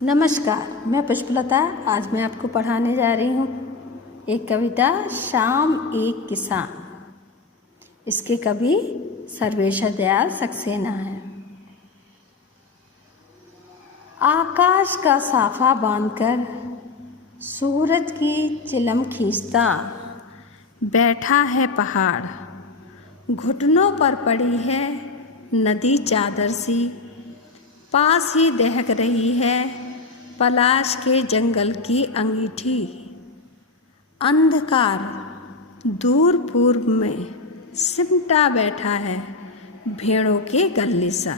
नमस्कार, मैं पुष्पलता। आज मैं आपको पढ़ाने जा रही हूँ एक कविता, शाम एक किसान। इसके कवि सर्वेश्वर दयाल सक्सेना हैं। आकाश का साफा बांधकर सूरज की चिलम खींचता बैठा है पहाड़, घुटनों पर पड़ी है नदी चादर सी, पास ही दहक रही है पलाश के जंगल की अंगीठी। अंधकार दूर पूर्व में सिमटा बैठा है भेड़ों के गले सा।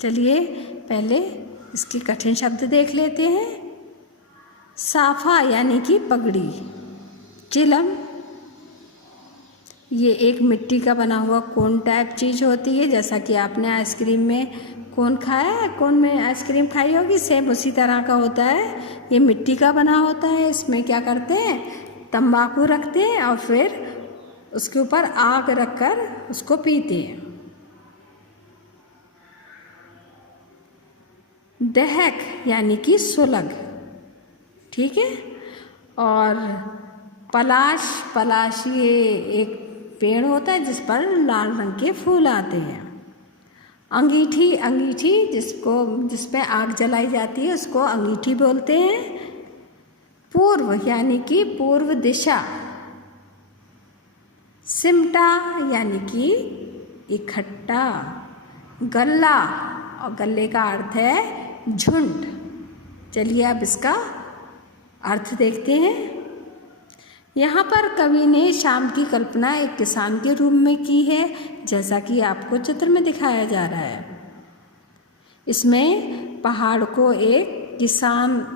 चलिए पहले इसके कठिन शब्द देख लेते हैं। साफा यानी कि पगड़ी, चिलम ये एक मिट्टी का बना हुआ कोन टाइप चीज़ होती है, जैसा कि आपने आइसक्रीम में कोन खाया है, कोन में आइसक्रीम खाई होगी, सेम उसी तरह का होता है। ये मिट्टी का बना होता है। इसमें क्या करते हैं, तंबाकू रखते हैं और फिर उसके ऊपर आग रखकर उसको पीते हैं। दहक यानी कि सुलग, ठीक है। और पलाश ये एक पेड़ होता है जिस पर लाल रंग के फूल आते हैं। अंगीठी जिस पे आग जलाई जाती है उसको अंगीठी बोलते हैं। पूर्व यानी कि पूर्व दिशा। सिमटा यानी कि इकट्ठा। गल्ला, और गल्ले का अर्थ है झुंड। चलिए अब इसका अर्थ देखते हैं। यहाँ पर कवि ने शाम की कल्पना एक किसान के रूप में की है, जैसा कि आपको चित्र में दिखाया जा रहा है। इसमें पहाड़ को एक किसान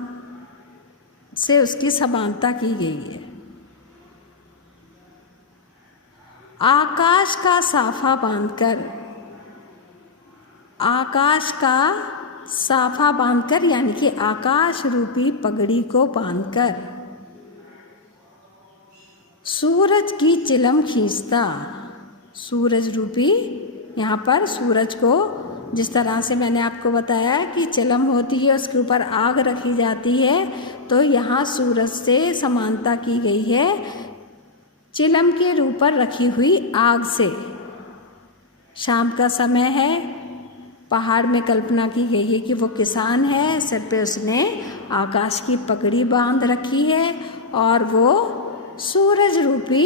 से उसकी समानता की गई है। आकाश का साफा बांधकर यानी कि आकाश रूपी पगड़ी को बांधकर सूरज की चिलम खींचता। सूरज रूपी, यहाँ पर सूरज को जिस तरह से मैंने आपको बताया कि चिलम होती है, उसके ऊपर आग रखी जाती है, तो यहाँ सूरज से समानता की गई है चिलम के रूप पर रखी हुई आग से। शाम का समय है, पहाड़ में कल्पना की गई है कि वो किसान है, सिर पे उसने आकाश की पगड़ी बांध रखी है और वो सूरज रूपी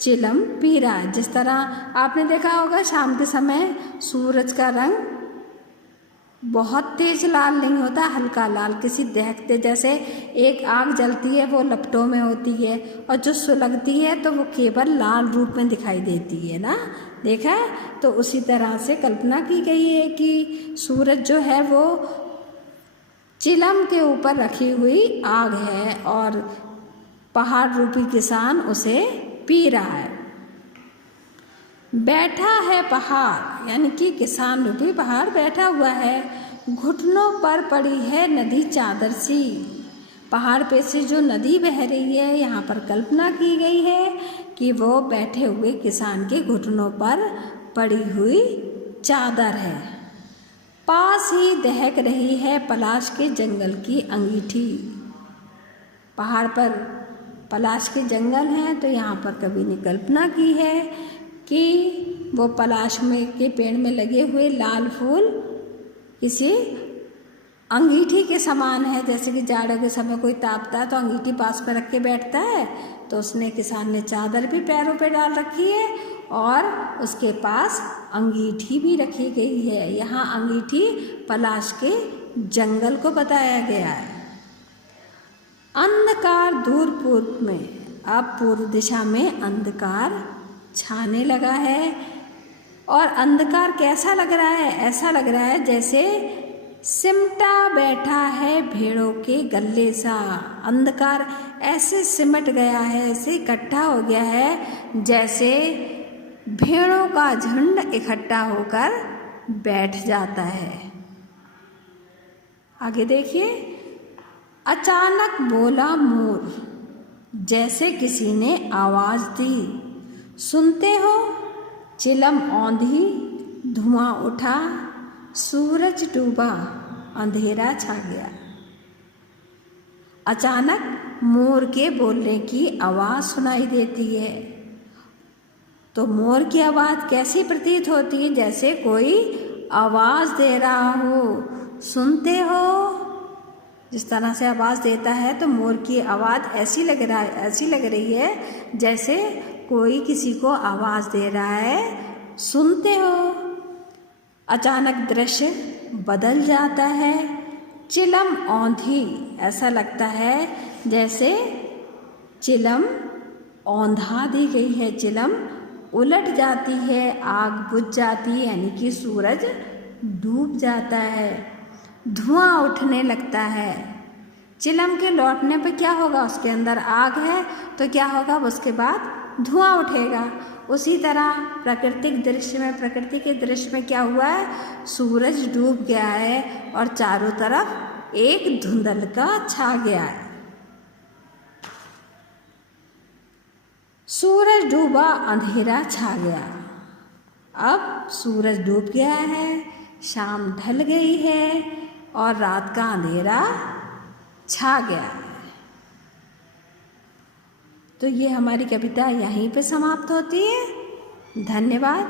चिलम पी रहा है। जिस तरह आपने देखा होगा शाम के समय सूरज का रंग बहुत तेज लाल नहीं होता, हल्का लाल, किसी दहकते, जैसे एक आग जलती है वो लपटों में होती है और जो सुलगती है तो वो केवल लाल रूप में दिखाई देती है ना, देखा है। तो उसी तरह से कल्पना की गई है कि सूरज जो है वो चिलम के ऊपर रखी हुई आग है और पहाड़ रूपी किसान उसे पी रहा है। बैठा है पहाड़ यानी कि किसान रूपी पहाड़ बैठा हुआ है। घुटनों पर पड़ी है नदी चादर सी। पहाड़ पे से जो नदी बह रही है, यहाँ पर कल्पना की गई है कि वो बैठे हुए किसान के घुटनों पर पड़ी हुई चादर है। पास ही दहक रही है पलाश के जंगल की अंगीठी। पहाड़ पर पलाश के जंगल हैं, तो यहाँ पर कवि ने कल्पना की है कि वो पलाश में के पेड़ में लगे हुए लाल फूल किसी अंगीठी के समान है। जैसे कि जाड़ों के समय कोई तापता है तो अंगीठी पास पर रख के बैठता है, तो उसने किसान ने चादर भी पैरों पे डाल रखी है और उसके पास अंगीठी भी रखी गई है। यहाँ अंगीठी पलाश के जंगल को बताया गया है। अंधकार दूर पूर्व में, अब पूर्व दिशा में अंधकार छाने लगा है। और अंधकार कैसा लग रहा है, ऐसा लग रहा है जैसे सिमटा बैठा है भेड़ों के गले सा। अंधकार ऐसे सिमट गया है, ऐसे इकट्ठा हो गया है जैसे भेड़ों का झुंड इकट्ठा होकर बैठ जाता है। आगे देखिए। अचानक बोला मोर, जैसे किसी ने आवाज दी, सुनते हो? चिलम औंधी, धुआं उठा, सूरज डूबा, अंधेरा छा गया। अचानक मोर के बोलने की आवाज़ सुनाई देती है। तो मोर की आवाज़ कैसी प्रतीत होती है? जैसे कोई आवाज़ दे रहा हो। सुनते हो? जिस तरह से आवाज़ देता है तो मोर की आवाज़ ऐसी लग रही है जैसे कोई किसी को आवाज़ दे रहा है। सुनते हो? अचानक दृश्य बदल जाता है। चिलम औंधी, ऐसा लगता है जैसे चिलम औंधा दी गई है। चिलम उलट जाती है, आग बुझ जाती है, यानी कि सूरज डूब जाता है। धुआं उठने लगता है। चिलम के लौटने पर क्या होगा? उसके अंदर आग है तो क्या होगा? उसके बाद धुआं उठेगा। उसी तरह प्रकृति के दृश्य में क्या हुआ है? सूरज डूब गया है और चारों तरफ एक धुंधलका छा गया है। सूरज डूबा, अंधेरा छा गया। अब सूरज डूब गया है, शाम ढल गई है और रात का अंधेरा छा गया है। तो ये हमारी कविता यहीं पे समाप्त होती है। धन्यवाद।